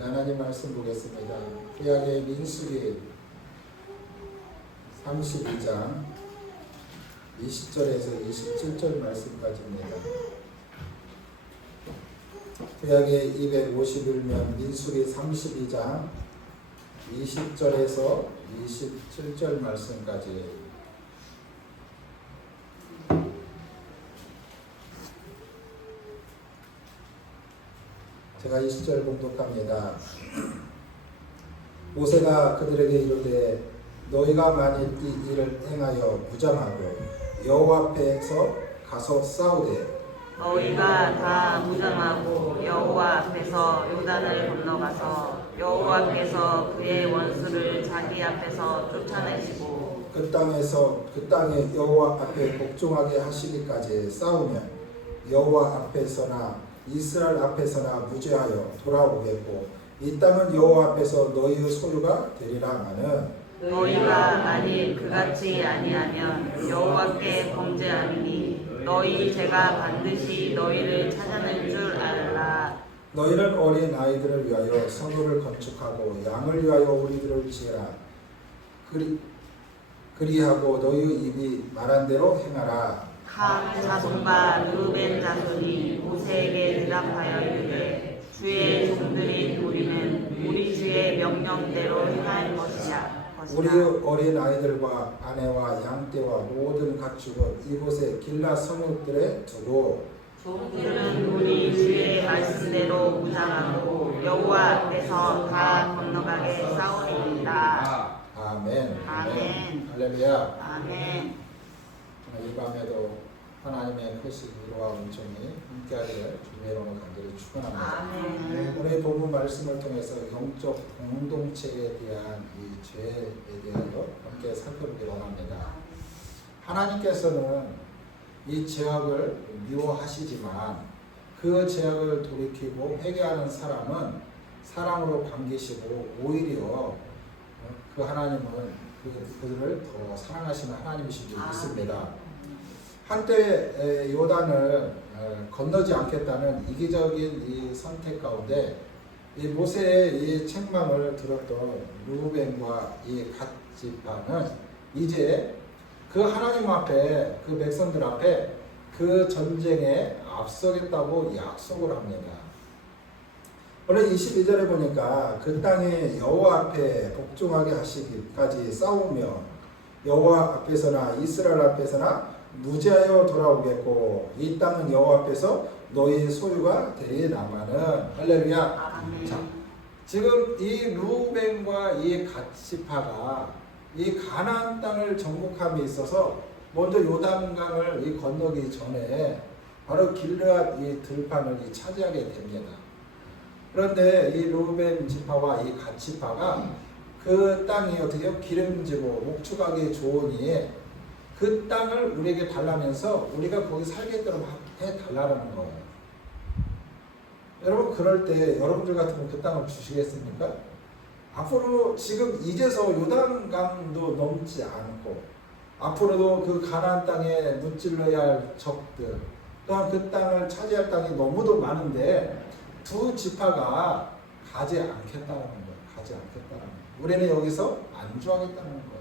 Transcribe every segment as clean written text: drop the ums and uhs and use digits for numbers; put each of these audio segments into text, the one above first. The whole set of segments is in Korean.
하나님 말씀 보겠습니다. 구약의 민수기 32장 20절에서 27절 말씀까지입니다. 구약의 251면 민수기 32장 20절에서 27절 말씀까지. 제가 20절 봉독합니다. 모세가 그들에게 이르되 너희가 만일 이 일을 행하여 무장하고 여호와 앞에서 가서 싸우되 너희가 다 무장하고 여호와 앞에서 요단을 건너가서 여호와 앞에서 그의 원수를 자기 앞에서 쫓아내시고 그 땅에 여호와 앞에 복종하게 하시기까지 싸우면 여호와 앞에서나 이스라엘 앞에서나 무죄하여 돌아오겠고 이 땅은 여호와 앞에서 너희의 소유가 되리라마는 너희가 만일 그같이 아니하면 여호와께 범죄하리니 너희 죄가 반드시 너희를 찾아낼 줄 알라. 너희는 어린 아이들을 위하여 성읍을 건축하고 양을 위하여 우리들을 지으라. 그리하고 너희의 입이 말한 대로 행하라. 각 자손과 르벤 자손이 모세에게 대답하여 이르되 주의 종들인 우리는 우리 주의 명령대로 행할 것이야. 우리의 어린 아이들과 아내와 양떼와 모든 가축은 이곳에 길라 성읍들에 두고 종들은 우리 주의 말씀대로 무장하고 여호와 앞에서 다 건너가게 싸우리이다. 아멘. 아멘. 할렐루야. 아멘. 이 밤에도 하나님의 크신 위로와 은총이 함께하기를 주님의 이름으로 간절히 축원합니다. 아멘. 오늘 본문 말씀을 통해서 영적 공동체에 대한 이 죄에 대하여 함께 살펴보기 원합니다. 하나님께서는 이 죄악을 미워하시지만 그 죄악을 돌이키고 회개하는 사람은 사랑으로 반기시고 오히려 그 하나님은 그들을 더 사랑하시는 하나님이신 줄 믿습니다. 한때 요단을 건너지 않겠다는 이기적인 이 선택 가운데 이 모세의 이 책망을 들었던 루벤과 이 갓지파는 이제 그 하나님 앞에 그 백성들 앞에 그 전쟁에 앞서겠다고 약속을 합니다. 오늘 22절에 보니까 그 땅에 여호와 앞에 복종하게 하시기까지 싸우며 여호와 앞에서나 이스라엘 앞에서나 무죄하여 돌아오겠고 이 땅은 여호와 앞에서 너희 소유가 되리라마는. 할렐루야. 자, 지금 이 루벤과 이 갓시파가 이 가나안 땅을 정복함에 있어서 먼저 요단강을 이 건너기 전에 바로 길르앗 이 들판을 차지하게 됩니다. 그런데 이 루벤 지파와 이 갓 지파가 그 땅이 어떻게 기름지고 목축하기 좋으니 그 땅을 우리에게 달라면서 우리가 거기 살게끔 해달라는 거예요. 여러분 그럴 때 여러분들 같으면 그 땅을 주시겠습니까? 앞으로 지금 이제서 요단강도 넘지 않고 앞으로도 그 가나안 땅에 무찔러야 할 적들 또한 그 땅을 차지할 땅이 너무도 많은데 두 지파가 가지 않겠다는 거예요. 가지 않겠다는 거예요. 우리는 여기서 안주하겠다는 거예요.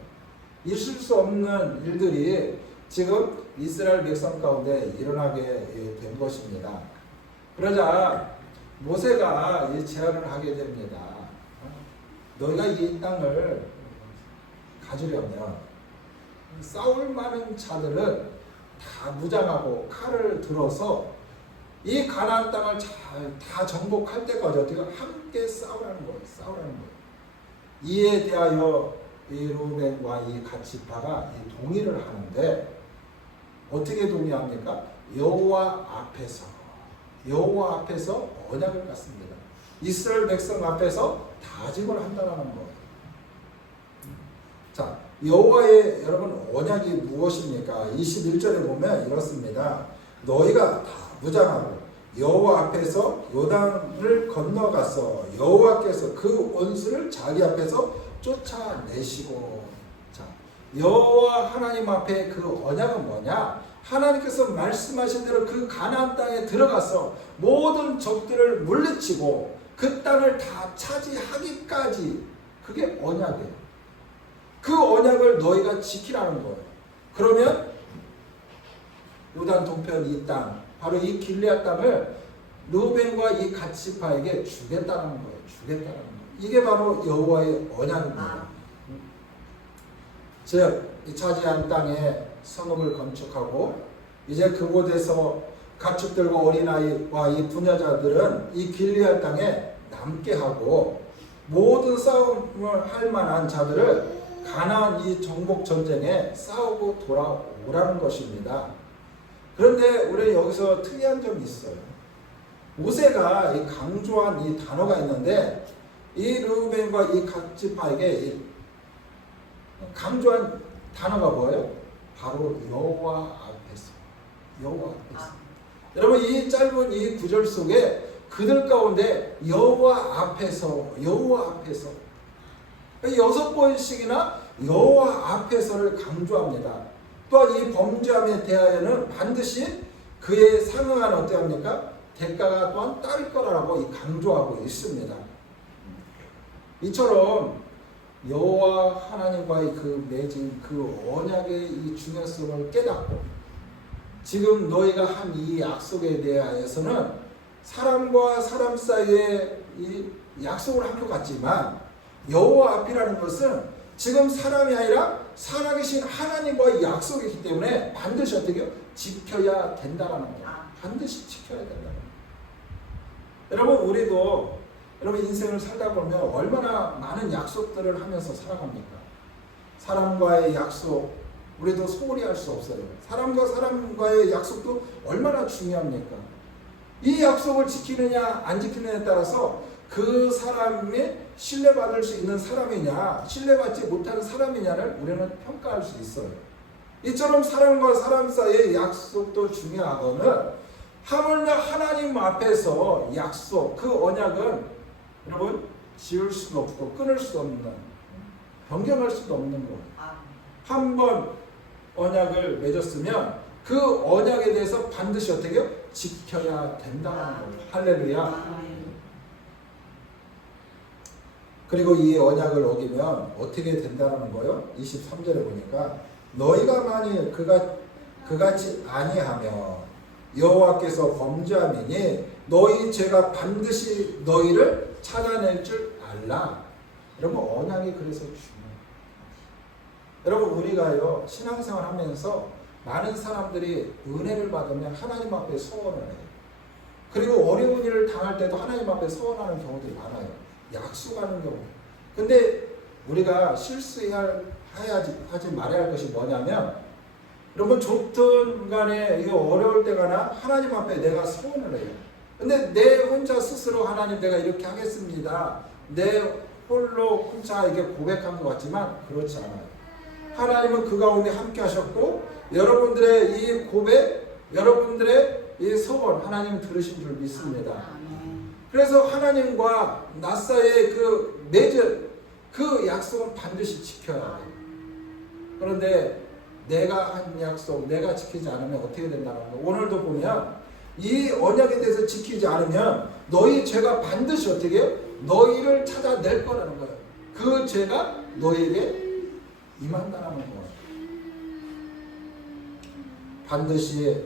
있을 수 없는 일들이 지금 이스라엘 백성 가운데 일어나게 된 것입니다. 그러자 모세가 이 제안을 하게 됩니다. 너희가 이 땅을 가지려면 싸울 많은 자들은 다 무장하고 칼을 들어서 이 가나안 땅을 다 정복할 때까지 어떻게 함께 싸우라는 거예요. 싸우라는 거예요. 이에 대하여 이 루벤과 이 갓지파가 동의를 하는데 어떻게 동의합니까? 여호와 앞에서 언약을 갖습니다. 이스라엘 백성 앞에서 다짐을 한다는 거예요. 자, 여호와의 여러분 언약이 무엇입니까? 21절에 보면 이렇습니다. 너희가 다 무장하고 여호와 앞에서 요단을 건너가서 여호와께서 그 원수를 자기 앞에서 쫓아내시고. 자, 여호와 하나님 앞에 그 언약은 뭐냐? 하나님께서 말씀하신 대로 그 가나안 땅에 들어가서 모든 적들을 물리치고 그 땅을 다 차지하기까지 그게 언약이에요. 그 언약을 너희가 지키라는 거예요. 그러면 요단 동편 이 땅, 바로 이 길르앗 땅을 르우벤과 이 갓 지파에게 주겠다는 거예요. 주겠다는 거예요. 이게 바로 여호와의 언약입니다. 즉, 이 차지한 땅에 성읍을 건축하고 이제 그곳에서 가축들과 어린아이와 이 부녀자들은 이 길르앗 땅에 남게 하고 모든 싸움을 할 만한 자들을 가나안 이 정복 전쟁에 싸우고 돌아오라는 것입니다. 그런데 우리 여기서 특이한 점이 있어요. 모세가 이 강조한 이 단어가 있는데 이 르우벤과 이 갓 지파에게 강조한 단어가 뭐예요? 바로 여호와 앞에서. 여호와 앞에서. 여러분 이 짧은 이 구절 속에 그들 가운데 여호와 앞에서, 여호와 앞에서 6번씩이나 여호와 앞에서를 강조합니다. 또한 이 범죄함에 대하여는 반드시 그에 상응한 어떠합니까? 대가가 또한 따를 거라고 강조하고 있습니다. 이처럼 여호와 하나님과의 그 맺은 그 언약의 이 중요성을 깨닫고 지금 너희가 한 이 약속에 대하여서는 사람과 사람 사이에 이 약속을 한 것 같지만 여호와 앞이라는 것은 지금 사람이 아니라 살아계신 하나님과의 약속이기 때문에 반드시 어떻게 지켜야 된다는 거예요. 반드시 지켜야 된다는 거예요. 여러분 우리도 여러분 인생을 살다 보면 얼마나 많은 약속들을 하면서 살아갑니까? 사람과의 약속 우리도 소홀히 할 수 없어요. 사람과 사람과의 약속도 얼마나 중요합니까? 이 약속을 지키느냐 안 지키느냐에 따라서 그 사람이 신뢰받을 수 있는 사람이냐 신뢰받지 못하는 사람이냐를 우리는 평가할 수 있어요. 이처럼 사람과 사람 사이의 약속도 중요하거늘 하물며 하나님 앞에서 약속 그 언약은 여러분 지울 수도 없고 끊을 수 없는 변경할 수도 없는 거예요. 한 번 언약을 맺었으면 그 언약에 대해서 반드시 어떻게 해요? 지켜야 된다는 거예요. 할렐루야. 그리고 이 언약을 어기면 어떻게 된다는 거예요? 23절에 보니까 너희가 만일 그같이 아니하며 여호와께서 범죄함이니 너희 죄가 반드시 너희를 찾아낼 줄 알라. 여러분 언약이 그래서 중요해요. 여러분 우리가요 신앙생활 하면서 많은 사람들이 은혜를 받으면 하나님 앞에 소원을 해요. 그리고 어려운 일을 당할 때도 하나님 앞에 소원하는 경우들이 많아요. 약속하는 경우. 근데 우리가 하지 말아야 할 것이 뭐냐면 여러분 좁든 간에 이거 어려울 때가나 하나님 앞에 내가 소원을 해요. 근데 내 혼자 스스로 하나님 내가 이렇게 하겠습니다. 내 홀로 혼자 이게 고백한 것 같지만 그렇지 않아요. 하나님은 그 가운데 함께 하셨고 여러분들의 이 고백, 여러분들의 이 소원 하나님 들으신 줄 믿습니다. 그래서 하나님과 나 사이의 그 맺은 그 약속은 반드시 지켜야 돼요. 그런데 내가 한 약속, 내가 지키지 않으면 어떻게 된다는 거. 오늘도 보면 이 언약에 대해서 지키지 않으면 너희 죄가 반드시 어떻게 해요? 너희를 찾아낼 거라는 거예요. 그 죄가 너희에게 임한다는 거예요. 반드시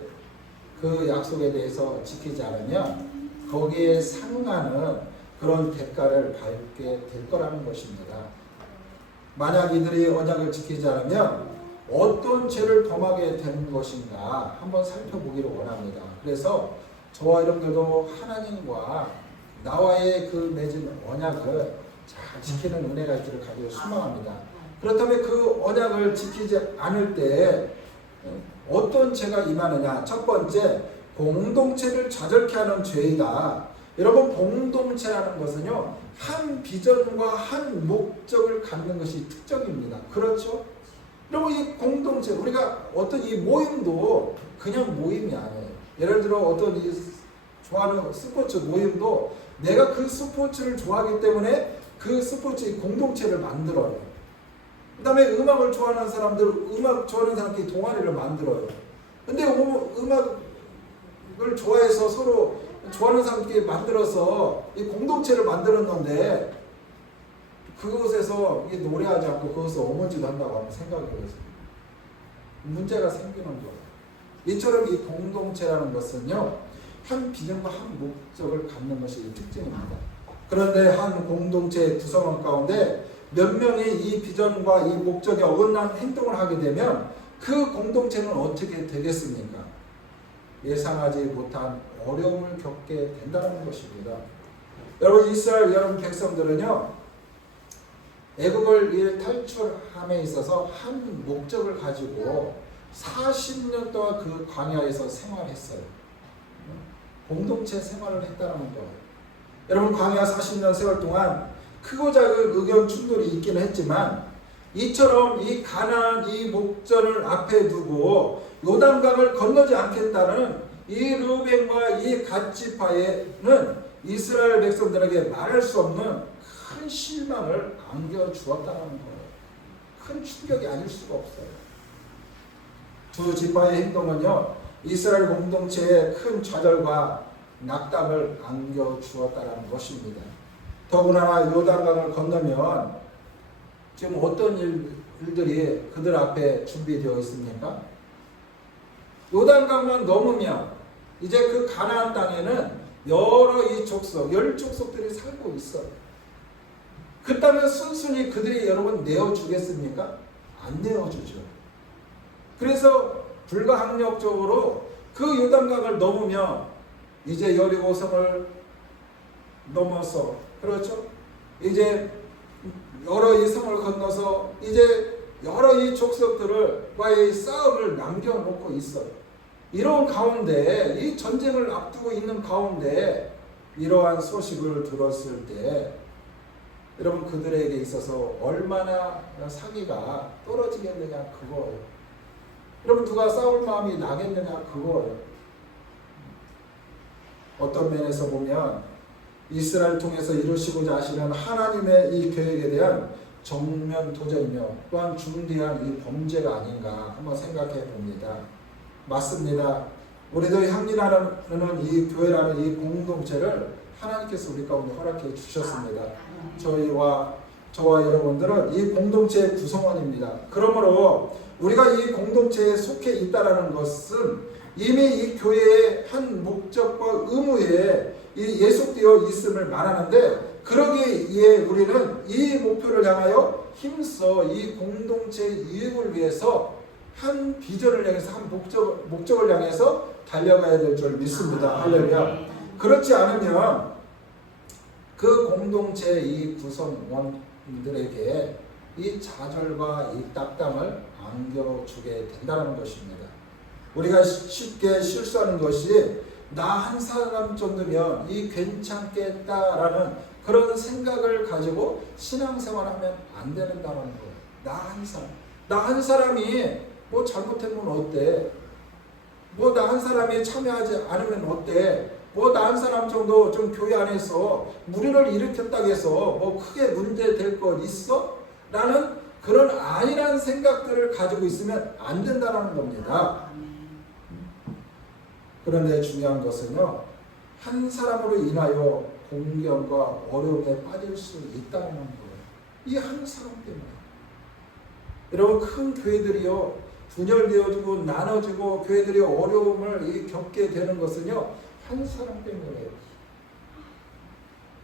그 약속에 대해서 지키지 않으면 거기에 상응하는 그런 대가를 받게 될 거라는 것입니다. 만약 이들이 언약을 지키지 않으면 어떤 죄를 범하게 되는 것인가 한번 살펴보기를 원합니다. 그래서 저와 여러분들도 하나님과 나와의 그 맺은 언약을 잘 지키는 은혜가 있기를 간절히 소망합니다. 그렇다면 그 언약을 지키지 않을 때 어떤 죄가 임하느냐? 첫 번째, 공동체를 좌절케 하는 죄이다. 여러분 공동체라는 것은요 한 비전과 한 목적을 갖는 것이 특징입니다. 그렇죠? 여러분 이 공동체 우리가 어떤 이 모임도 그냥 모임이 아니에요. 예를 들어 어떤 이 좋아하는 스포츠 모임도 내가 그 스포츠를 좋아하기 때문에 그 스포츠의 공동체를 만들어요. 그 다음에 음악을 좋아하는 사람들 음악 좋아하는 사람끼리 동아리를 만들어요. 근데 음악을 좋아해서 서로 좋아하는 사람끼리 만들어서 이 공동체를 만들었는데 그것에서 노래하지 않고 그것을 어머지도 한다고 하면 생각을 해서 문제가 생기는 거예요. 이처럼 이 공동체라는 것은요, 한 비전과 한 목적을 갖는 것이 특징입니다. 그런데 한 공동체의 구성원 가운데 몇 명이 이 비전과 이 목적에 어긋난 행동을 하게 되면 그 공동체는 어떻게 되겠습니까? 예상하지 못한 어려움을 겪게 된다는 것입니다. 여러분, 이스라엘 여러분 백성들은요, 애국을 탈출함에 있어서 한 목적을 가지고 40년 동안 그 광야에서 생활했어요. 공동체 생활을 했다는 거예요. 여러분, 광야 40년 세월 동안 크고 작은 의견 충돌이 있기는 했지만 이처럼 이 가나안 이 목전을 앞에 두고 요단강을 건너지 않겠다는 이 르우벤과 이 갓 지파에는 이스라엘 백성들에게 말할 수 없는 큰 실망을 안겨주었다는 거예요. 큰 충격이 아닐 수가 없어요. 두 지파의 행동은요, 이스라엘 공동체에 큰 좌절과 낙담을 안겨주었다는 것입니다. 더구나 요단강을 건너면 지금 어떤 일들이 그들 앞에 준비되어 있습니까? 요단강만 넘으면 이제 그 가나안 땅에는 여러 이 족속, 10족속들이 살고 있어요. 그 땅을 순순히 그들이 여러분 내어주겠습니까? 안 내어주죠. 그래서 불가항력적으로 그 요단강을 넘으면 이제 여리고성을 넘어서, 그렇죠? 이제 여러 이 성을 건너서 이제 여러 이 족속들과의 싸움을 남겨놓고 있어요. 이런 가운데, 이 전쟁을 앞두고 있는 가운데 이러한 소식을 들었을 때 여러분, 그들에게 있어서 얼마나 사기가 떨어지겠느냐 그거예요. 여러분, 누가 싸울 마음이 나겠느냐 그거예요. 어떤 면에서 보면 이스라엘 통해서 이루시고자 하시는 하나님의 이 계획에 대한 정면 도전이며 또한 중대한 이 범죄가 아닌가 한번 생각해 봅니다. 맞습니다. 우리도 향리라는 이 교회라는 이 공동체를 하나님께서 우리 가운데 허락해 주셨습니다. 저와 여러분들은 이 공동체의 구성원입니다. 그러므로 우리가 이 공동체에 속해 있다는 것은 이미 이 교회의 한 목적과 의무에 예속되어 있음을 말하는데, 그러기에 우리는 이 목표를 향하여 힘써 이 공동체의 이익을 위해서 한 비전을 향해서 한 목적을 향해서 달려가야 될 줄 믿습니다. 할렐루야. 그렇지 않으면 그 공동체의 이 구성원들에게 이 좌절과 이 낙담을 안겨주게 된다는 것입니다. 우리가 쉽게 실수하는 것이 나 한 사람 정도면 이 괜찮겠다라는 그런 생각을 가지고 신앙생활하면 안 된다는 거예요. 나 한 사람이 뭐 잘못하면 어때? 뭐 나 한 사람이 참여하지 않으면 어때? 뭐 나 한 사람 정도 좀 교회 안에서 무리를 일으켰다고 해서 뭐 크게 문제 될 것 있어? 라는 그런 안일한 생각들을 가지고 있으면 안 된다는 겁니다. 그런데 중요한 것은요, 한 사람으로 인하여 공경과 어려움에 빠질 수 있다는 거예요. 이 한 사람 때문에. 여러분, 큰 교회들이요, 분열되어지고 나눠지고 교회들이 어려움을 겪게 되는 것은요, 한 사람 때문에요.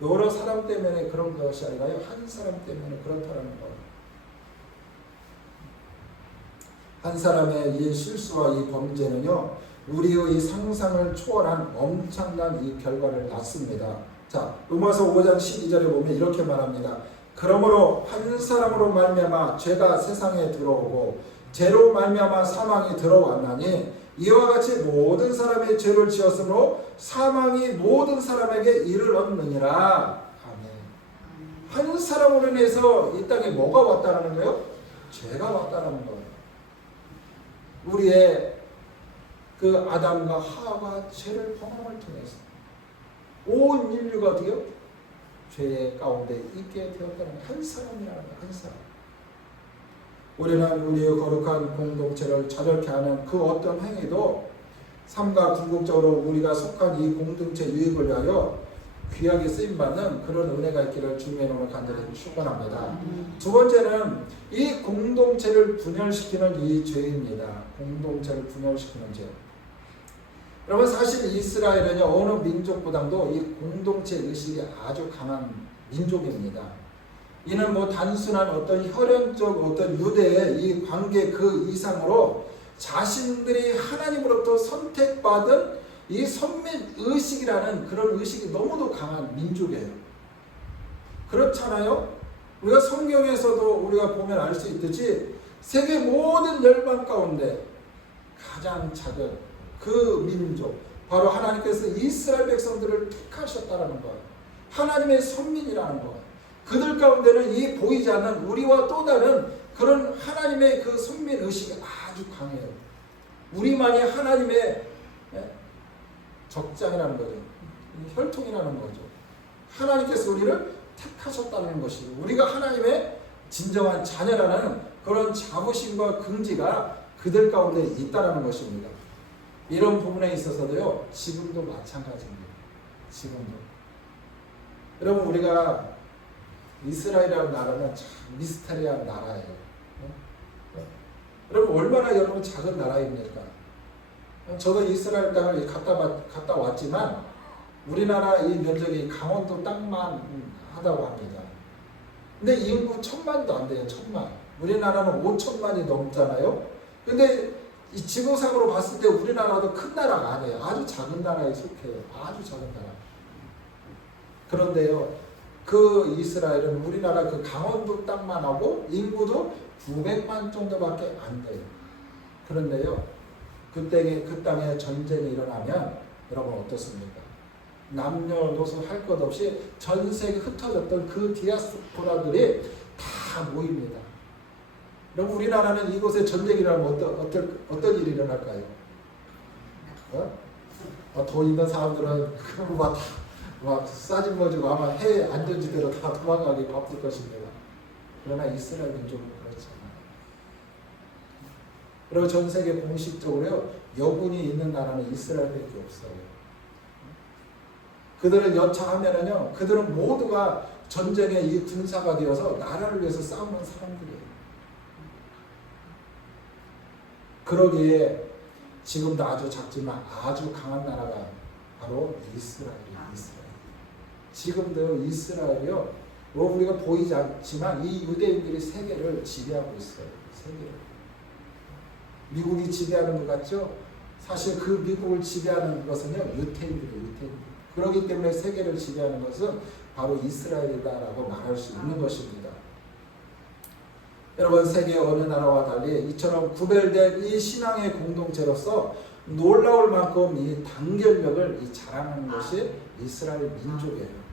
여러 사람 때문에 그런 것이 아니라요, 한 사람 때문에 그렇다는 거예요. 한 사람의 이 실수와 이 범죄는요, 우리의 상상을 초월한 엄청난 이 결과를 낳습니다. 자, 로마서 5장 12절에 보면 이렇게 말합니다. 그러므로 한 사람으로 말미암아 죄가 세상에 들어오고 죄로 말미암아 사망이 들어왔나니 이와 같이 모든 사람이 죄를 지었으므로 사망이 모든 사람에게 이르렀느니라. 아멘. 한 사람으로 인해서 이 땅에 뭐가 왔다는 거예요? 죄가 왔다는 거예요. 우리의 그 아담과 하와가 죄를 범함을 통해서 온 인류가 어떻게요? 죄 가운데 있게 되었다는 한 사람이라는 거예요. 한 사람. 우리는 우리의 거룩한 공동체를 좌절케 하는 그 어떤 행위도 삶과 궁극적으로 우리가 속한 이 공동체 유익을 위하여 귀하게 쓰임받는 그런 은혜가 있기를 주님의 이름으로 간절히 축원합니다. 두 번째는 이 공동체를 분열시키는 이 죄입니다. 공동체를 분열시키는 죄. 여러분 사실 이스라엘은요 어느 민족보다도 이 공동체 의식이 아주 강한 민족입니다. 이는 뭐 단순한 어떤 혈연적 어떤 유대의 이 관계 그 이상으로 자신들이 하나님으로부터 선택받은 이 선민 의식이라는 그런 의식이 너무도 강한 민족이에요. 그렇잖아요. 우리가 성경에서도 우리가 보면 알 수 있듯이 세계 모든 열방 가운데 가장 작은 그 민족, 바로 하나님께서 이스라엘 백성들을 택하셨다는 것, 하나님의 선민이라는 것, 그들 가운데는 이 보이지 않는 우리와 또 다른 그런 하나님의 그 선민 의식이 아주 강해요. 우리만이 하나님의 적장이라는 거죠. 혈통이라는 거죠. 하나님께서 우리를 택하셨다는 것이고 우리가 하나님의 진정한 자녀라는 그런 자부심과 긍지가 그들 가운데 있다는 것입니다. 이런 부분에 있어서도요 지금도 마찬가지입니다. 지금도 여러분 우리가 이스라엘이라는 나라는 참 미스터리한 나라예요. 여러분 얼마나 여러분 작은 나라입니까? 저도 이스라엘 땅을 갔다 왔지만 우리나라 이 면적이 강원도 땅만 하다고 합니다. 근데 인구 1000만도 안 돼요. 1000만. 우리나라는 5천만이 넘잖아요. 근데 이 지구상으로 봤을 때 우리나라도 큰 나라가 아니에요. 아주 작은 나라에 속해요. 아주 작은 나라. 그런데요, 그 이스라엘은 우리나라 그 강원도 땅만 하고 인구도 900만 정도밖에 안 돼요. 그런데요, 그 땅에 전쟁이 일어나면 여러분 어떻습니까? 남녀노소 할 것 없이 전 세계 흩어졌던 그 디아스포라들이 다 모입니다. 여러분 우리나라는 이곳에 전쟁이 일어나면 어떤 일이 일어날까요? 돈 있는 사람들은 막 싸진머지고 아마 해외 안전지대로 다 도망가기 바쁠 것입니다. 그러나 이스라엘 민족은 그렇지 않아요. 그리고 전 세계 공식적으로 여군이 있는 나라는 이스라엘밖에 없어요. 그들은 여차하면은요, 그들은 모두가 전쟁의 이 군사가 되어서 나라를 위해서 싸우는 사람들이에요. 그러기에 지금도 아주 작지만 아주 강한 나라가 바로 이스라엘이에요. 이스라엘. 지금도 이스라엘이요, 우리가 보이지 않지만 이 유대인들이 세계를 지배하고 있어요. 세계를. 미국이 지배하는 것 같죠? 사실 그 미국을 지배하는 것은요, 유태인들이에요. 유태인들. 그렇기 때문에 세계를 지배하는 것은 바로 이스라엘이다라고 말할 수 있는 것입니다. 여러분 세계 어느 나라와 달리 이처럼 구별된 이 신앙의 공동체로서 놀라울 만큼 이 단결력을 자랑하는 것이 이스라엘 민족이에요.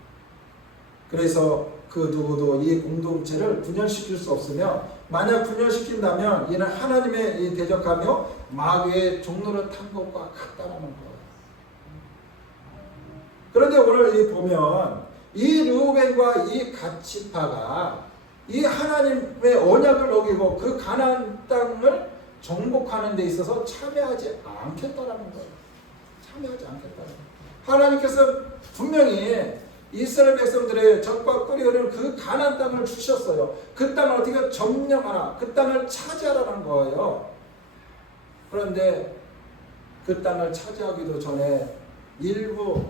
그래서 그 누구도 이 공동체를 분열시킬 수 없으며 만약 분열시킨다면 이는 하나님의 대적하며 마귀의 종로를 탄 것과 같다는 거예요. 그런데 오늘 보면 이 르우벤과 이 갓지파가 이 하나님의 언약을 어기고 그 가나안 땅을 정복하는 데 있어서 참여하지 않겠다라는 거예요. 참여하지 않겠다는 거예요. 하나님께서 분명히 이스라엘 백성들의 적과 끓이 흐르는 그 가나안 땅을 주셨어요. 그 땅을 어떻게 점령하라, 그 땅을 차지하라는 거예요. 그런데 그 땅을 차지하기도 전에 일부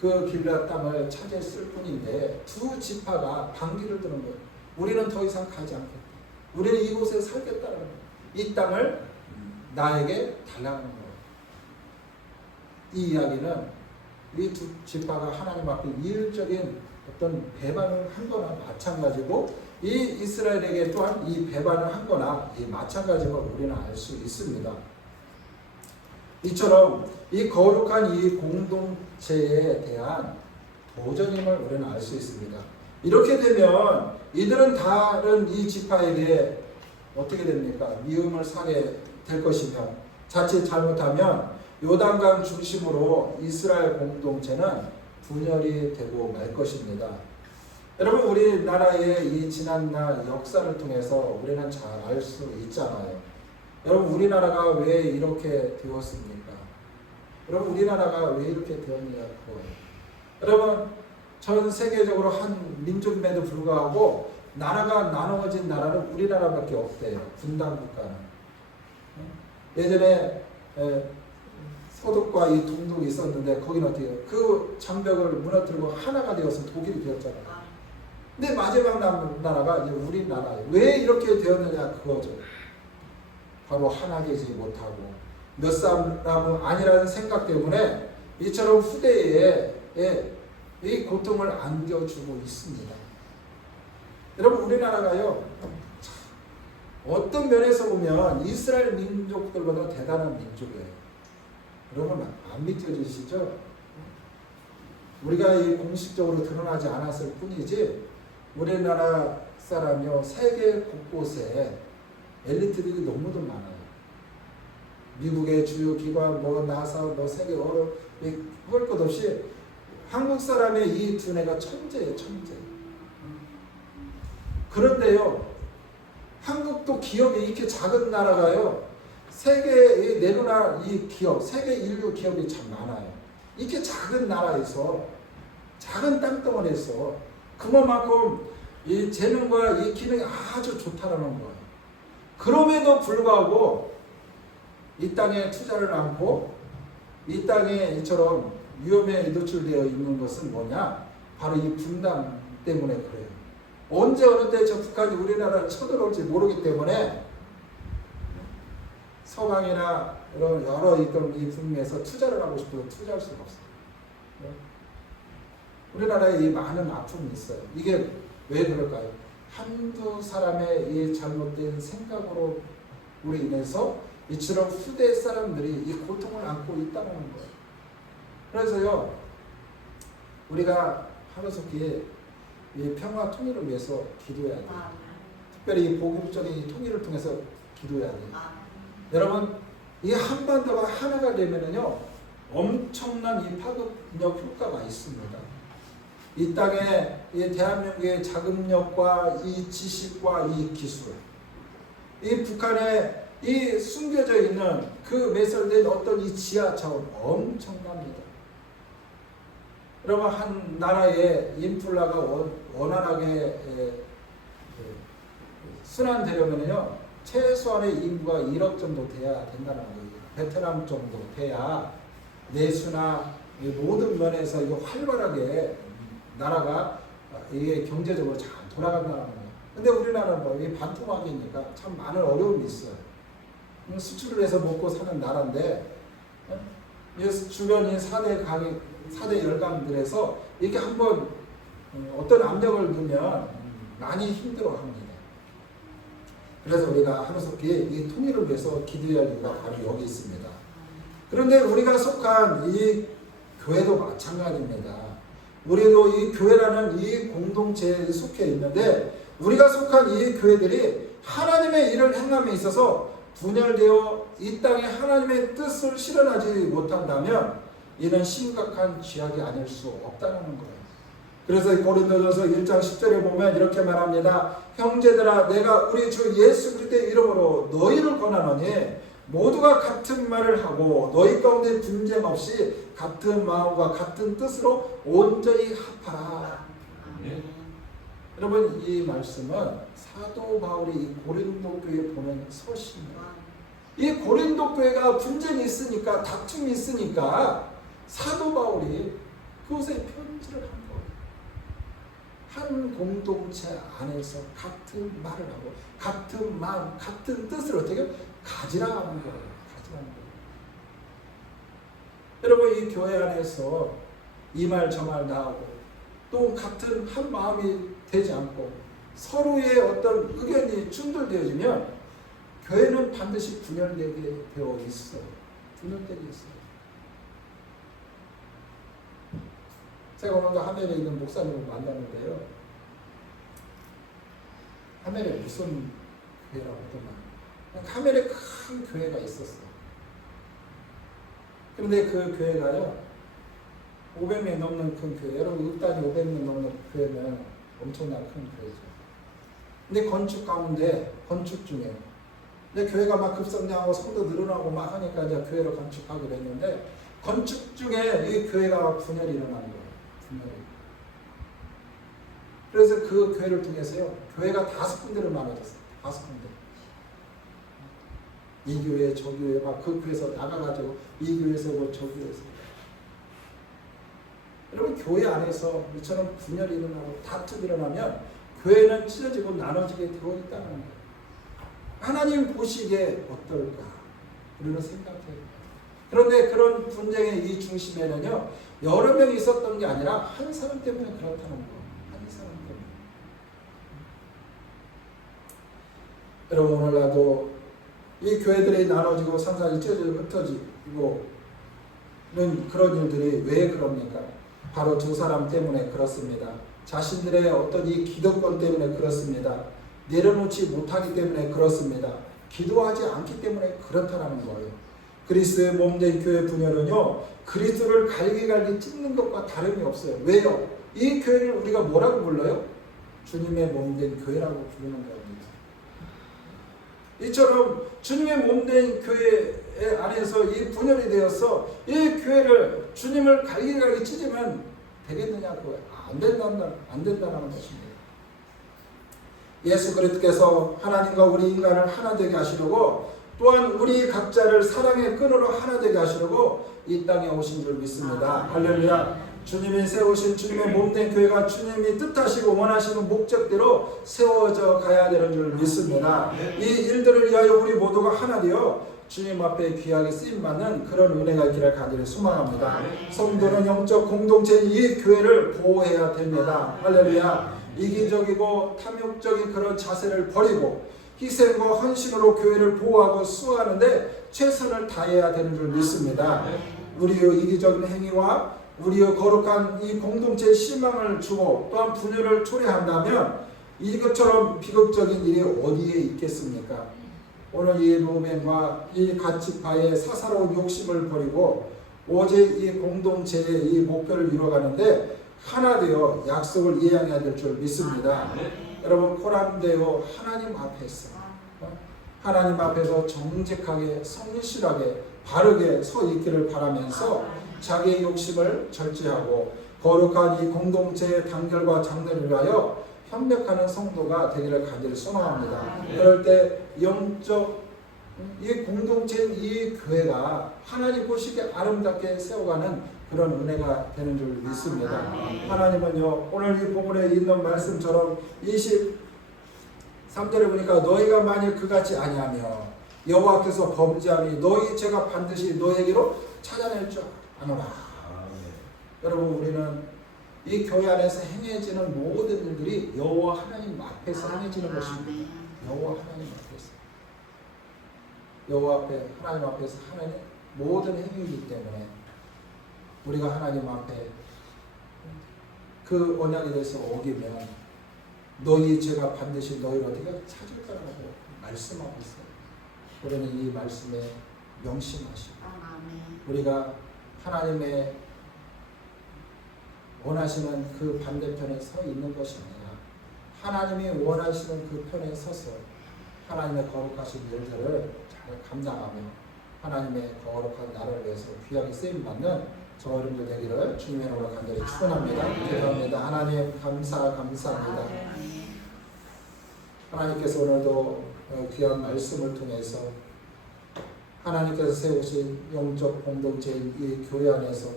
그 길앗 땅을 차지했을 뿐인데 두 지파가 반기를 드는 거예요. 우리는 더 이상 가지 않겠다. 우리는 이곳에 살겠다는 거예요. 이 땅을 나에게 달라는 거예요. 이 이야기는 이 두 지파가 하나님 앞에 일적인 어떤 배반을 한 거나 마찬가지고 이 이스라엘에게 또한 이 배반을 한 거나 이 마찬가지로 우리는 알 수 있습니다. 이처럼 이 거룩한 이 공동체에 대한 도전임을 우리는 알 수 있습니다. 이렇게 되면 이들은 다른 이 지파에게 어떻게 됩니까? 미움을 사게 될 것이며 자칫 잘못하면 요단강 중심으로 이스라엘 공동체는 분열이 되고 말 것입니다. 여러분 우리나라의 이 지난날 역사를 통해서 우리는 잘 알 수 있잖아요. 여러분 우리나라가 왜 이렇게 되었습니까? 여러분 우리나라가 왜 이렇게 되었냐고. 여러분 전 세계적으로 한 민족임에도 불구하고 나라가 나누어진 나라는 우리나라밖에 없대요. 분단 국가는. 예전에 서독과 이 동독이 있었는데 거기는 어떻게 해요? 그 장벽을 무너뜨리고 하나가 되어서 독일이 되었잖아요. 근데 마지막 남은 나라가 이제 우리나라예요. 왜 이렇게 되었느냐 그거죠. 바로 하나 되지 못하고 몇 사람은 아니라는 생각 때문에 이처럼 후대에 이 고통을 안겨주고 있습니다. 여러분 우리나라가요 어떤 면에서 보면 이스라엘 민족들보다 대단한 민족이에요. 여러분 안 믿겨지시죠? 우리가 이 공식적으로 드러나지 않았을 뿐이지 우리나라 사람이요 세계 곳곳에 엘리트들이 너무도 많아요. 미국의 주요 기관, 나사, 세계 어로 할 것 없이 한국 사람의 이 두뇌가 천재예요, 천재. 그런데요, 한국도 기업이 이렇게 작은 나라가요, 세계에 내놓은 이 기업, 세계 인류 기업이 참 많아요. 이렇게 작은 나라에서, 작은 땅덩어리에서 그만큼 이 재능과 이 기능이 아주 좋다라는 거예요. 그럼에도 불구하고 이 땅에 투자를 않고 이 땅에 이처럼 위험에 노출되어 있는 것은 뭐냐? 바로 이 분단 때문에 그래요. 언제 어느 때 저 북한이 우리나라를 쳐들어올지 모르기 때문에 서방이나 이런 여러 있던 이 북미에서 투자를 하고 싶어도 투자할 수가 없어요. 우리나라에 이 많은 아픔이 있어요. 이게 왜 그럴까요? 한두 사람의 이 잘못된 생각으로 우리 인해서 이처럼 후대 사람들이 이 고통을 안고 있다는 거예요. 그래서요, 우리가 하루속히 이 평화 통일을 위해서 기도해야 돼요. 특별히 이 복음적인 통일을 통해서 기도해야 돼요. 여러분, 이 한반도가 하나가 되면은요, 엄청난 이 파급력 효과가 있습니다. 이 땅에 이 대한민국의 자금력과 이 지식과 이 기술, 이 북한에 이 숨겨져 있는 그 매설된 어떤 이 지하 자원 엄청납니다. 여러분 한 나라의 인플라가 원활하게 순환되려면요 최소한의 인구가 1억 정도 돼야 된다는 거예요. 베트남 정도 돼야 내수나 모든 면에서 이거 활발하게 나라가 이게 경제적으로 잘 돌아간다는 거예요. 근데 우리나라는 뭐 이게 반토막이니까 참 많은 어려움이 있어요. 수출을 해서 먹고 사는 나라인데 주변 이 4대 열강들에서 이렇게 한번 어떤 압력을 넣으면 많이 힘들어합니다. 그래서 우리가 하루속히 이 통일을 위해서 기도해야 할 이유가 바로 여기 있습니다. 그런데 우리가 속한 이 교회도 마찬가지입니다. 우리도 이 교회라는 이 공동체에 속해 있는데 우리가 속한 이 교회들이 하나님의 일을 행함에 있어서 분열되어 이 땅에 하나님의 뜻을 실현하지 못한다면 이는 심각한 죄악이 아닐 수 없다는 거예요. 그래서 고린도전서 1장 10절에 보면 이렇게 말합니다. 형제들아 내가 우리 주 예수 그리스도의 이름으로 너희를 권하노니 모두가 같은 말을 하고 너희 가운데 분쟁 없이 같은 마음과 같은 뜻으로 온전히 합하라. 여러분 이 말씀은 사도 바울이 이 고린도 교회에 보낸 서신이에요. 이 고린도 교회가 분쟁이 있으니까 다툼이 있으니까 사도 바울이 그곳에 편지를 한 거예요. 한 공동체 안에서 같은 말을 하고 같은 마음, 같은 뜻을 어떻게 가지라 하는 거예요. 가지라는 거예요. 여러분 이 교회 안에서 이 말 저 말 나오고 또 같은 한 마음이 되지 않고 서로의 어떤 의견이 충돌되어지면 교회는 반드시 분열되게 되어 있어요. 분열되게 있어요. 제가 오늘도 하멜에 있는 목사님을 만났는데요. 하멜에 무슨 교회라고 하더만 하멜에 큰 교회가 있었어요. 그런데 그 교회가요 500명 넘는 큰 교회, 여러분 읍단이 500명 넘는 교회는 엄청난 큰 교회죠. 근데 건축 가운데 건축 중에 근데 교회가 막 급성장하고 성도 늘어나고 막 하니까 이제 교회를 건축하기로 했는데 건축 중에 이 교회가 분열이 일어난 거예요. 분열이. 그래서 그 교회를 통해서요, 교회가 5군데를 나눠졌어요. 5군데. 이 교회, 저 교회, 막 그 교회에서 나가가지고 이 교회에서 뭐 저 교회에서. 여러분, 교회 안에서 이처럼 분열이 일어나고 다툼이 일어나면 교회는 찢어지고 나눠지게 되어 있다는 거예요. 하나님 보시기에 어떨까? 우리는 생각해요. 그런데 그런 분쟁의 이 중심에는요, 여러 명이 있었던 게 아니라 한 사람 때문에 그렇다는 거예요. 한 사람 때문에. 여러분, 오늘날도 이 교회들이 나눠지고 상상이 찢어지고 흩어지고 그런 일들이 왜 그럽니까? 바로 두 사람 때문에 그렇습니다. 자신들의 어떤 이 기득권 때문에 그렇습니다. 내려놓지 못하기 때문에 그렇습니다. 기도하지 않기 때문에 그렇다는 거예요. 그리스도의 몸된 교회 분열은요, 그리스도를 갈기갈기 찢는 것과 다름이 없어요. 왜요? 이 교회를 우리가 뭐라고 불러요? 주님의 몸된 교회라고 부르는 겁니다. 이처럼 주님의 몸된 교회 안에서 이 분열이 되어서 이 교회를 주님을 갈기갈기 찢으면 되겠느냐고요. 안 된다는 것입니다. 예수 그리스도께서 하나님과 우리 인간을 하나 되게 하시려고, 또한 우리 각자를 사랑의 끈으로 하나 되게 하시려고 이 땅에 오신 줄 믿습니다. 할렐루야. 주님이 세우신 주님의 몸된 교회가 주님이 뜻하시고 원하시는 목적대로 세워져 가야 되는 줄 믿습니다. 이 일들을 위하여 우리 모두가 하나 되어 주님 앞에 귀하게 쓰임받는 그런 은혜가 있기를 간절히 소망합니다. 성도는 영적 공동체인 이 교회를 보호해야 됩니다. 할렐루야. 이기적이고 탐욕적인 그런 자세를 버리고 희생과 헌신으로 교회를 보호하고 수호하는데 최선을 다해야 되는 줄 믿습니다. 우리의 이기적인 행위와 우리의 거룩한 이 공동체의 실망을 주고 또한 분열을 초래한다면 이것처럼 비극적인 일이 어디에 있겠습니까? 오늘 이 루벤과 이 가치파의 사사로운 욕심을 버리고 오직 이 공동체의 이 목표를 이뤄가는데 하나 되어 약속을 이행해야 될 줄 믿습니다. 여러분, 코람되어 하나님 앞에서 정직하게 성실하게 바르게 서 있기를 바라면서 자기의 욕심을 절제하고 거룩한 이 공동체의 단결과 장대를 위하여 협력하는 성도가 되기를 간절히 소망합니다. 그럴 때 영적 이 공동체인 이 교회가 하나님 보시기에 아름답게 세워가는 그런 은혜가 되는 줄 믿습니다. 하나님은요, 오늘 이 본문에 있는 말씀처럼 23절에 보니까 너희가 만일 그같이 아니하며 여호와께서 범죄하니 너희 죄가 반드시 너희에게로 찾아낼 줄 아노라. 여러분, 우리는 이 교회 안에서 행해지는 모든 일들이 여호와 하나님 앞에서 행해지는 것입니다. 여호와 하나님 앞에서, 여호와 앞에 하나님 앞에서 하나님 모든 행위이기 때문에 우리가 하나님 앞에 그 언약에 대해서 어기면 너희 죄가 반드시 너희를 어떻게 찾을 거라고 말씀하고 있어요. 우리는 이 말씀에 명심하시고 우리가 하나님의 원하시는 그 반대편에 서 있는 것이 아니라 하나님이 원하시는 그 편에 서서 하나님의 거룩하신 일들을 잘 감당하며 하나님의 거룩한 나라를 위해서 귀하게 쓰임받는 저 어른들 되기를 주님의 이름으로 간절히 축원합니다. 기도합니다. 하나님 감사합니다. 하나님께서 오늘도 귀한 말씀을 통해서 하나님께서 세우신 영적 공동체인 이 교회 안에서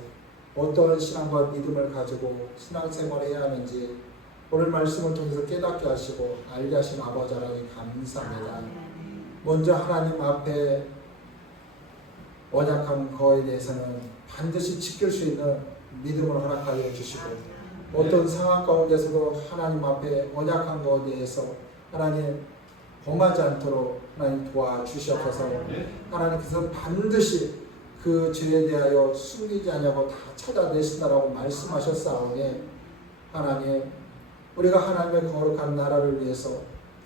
어떠한 신앙과 믿음을 가지고 신앙생활을 해야 하는지 오늘 말씀을 통해서 깨닫게 하시고 알게 하신 아버지 하나님 감사합니다. 먼저 하나님 앞에 언약한 거에 대해서는 반드시 지킬 수 있는 믿음을 허락하여 주시고 어떤 상황 가운데서도 하나님 앞에 언약한 거에 대해서 하나님 범하지 않도록 하나님 도와주시옵소서. 하나님께서 반드시 그 죄에 대하여 숨기지 않냐고 다 찾아내신다라고 말씀하셨사오니 하나님, 우리가 하나님의 거룩한 나라를 위해서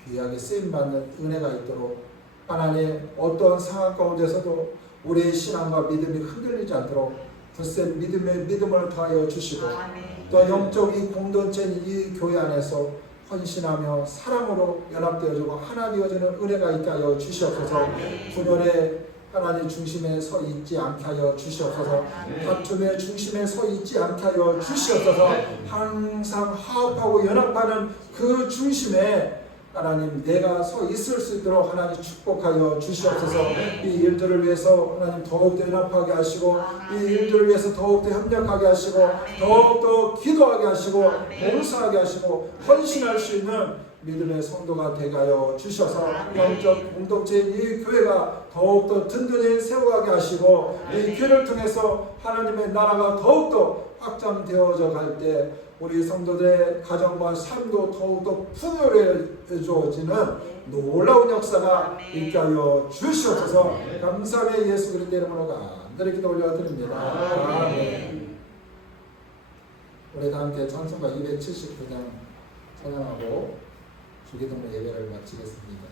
귀하게 쓰임받는 은혜가 있도록 하나님 어떤 상황 가운데서도 우리의 신앙과 믿음이 흔들리지 않도록 굳센 믿음을 더하여 주시고 또 영적 이 공동체인 이 교회 안에서 헌신하며 사랑으로 연합되어지고 하나 되어지는 은혜가 있게 하여 주시옵소서. 분열의 하나님 중심에 서 있지 않게 하여 주시옵소서. 다툼의 중심에 서 있지 않게 하여 주시옵소서. 항상 화합하고 연합하는 그 중심에 하나님 내가 서 있을 수 있도록 하나님 축복하여 주시옵소서. 이 일들을 위해서 하나님 더욱더 연합하게 하시고 이 일들을 위해서 더욱더 협력하게 하시고 더욱더 기도하게 하시고 봉사하게 하시고 헌신할 수 있는 믿음의 성도가 되게 하여 주셔서 영적 공동체인 이 교회가 더욱더 든든히 세워가게 하시고 이 교회를 통해서 하나님의 나라가 더욱더 확장되어져 갈 때 우리 성도들의 가정과 삶도 더욱더 풍요로워지는 놀라운 역사가 있게 하여 주시옵소서. 감사의 예수 그리스도 이름으로 간절히 기도 올려드립니다. 아멘. 우리 다 함께 찬송가 279장 찬양하고 주기도문 예배를 마치겠습니다.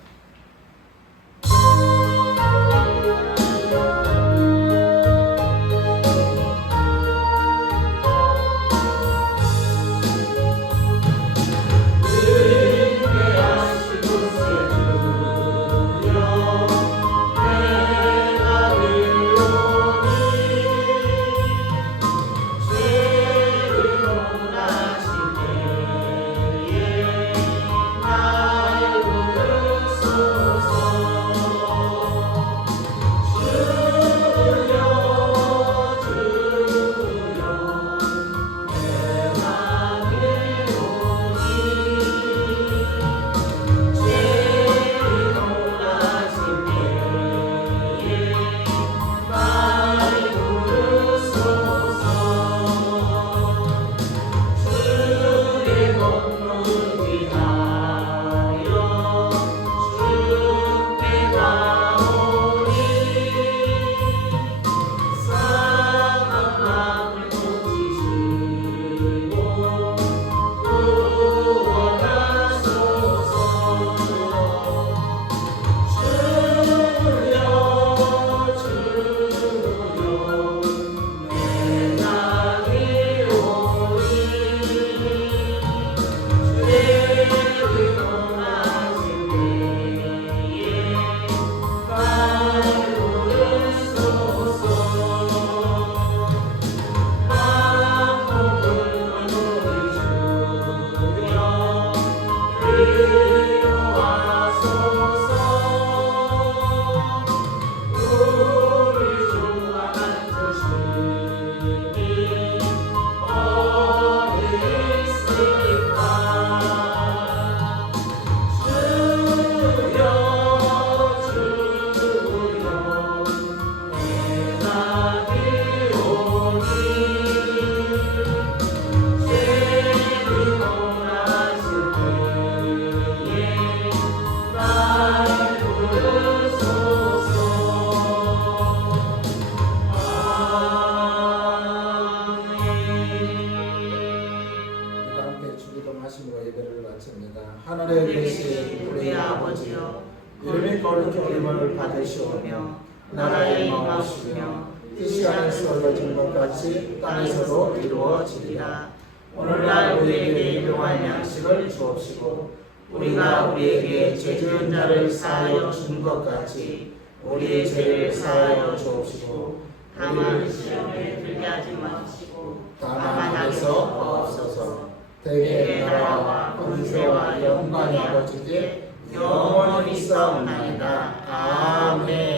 하늘에 계신 우리 아버지여, 이름이 거룩히 여김을 받으시오며 나라의 임하시며 뜻이 하늘에서 이루어진 것 같이 땅에서도 이루어지리라. 오늘날 우리에게 일용할 양식을 주옵시고 우리가 우리에게 죄 지은 자를 사하여 준 것 같이 우리의 죄를 사하여 주옵시고 다만 시험에 들게 하지 마시고 다만 악에서 구하옵소서. 대개 나라와 권세와 영광이 아버지께 영원히 있사옵나이다. 아멘.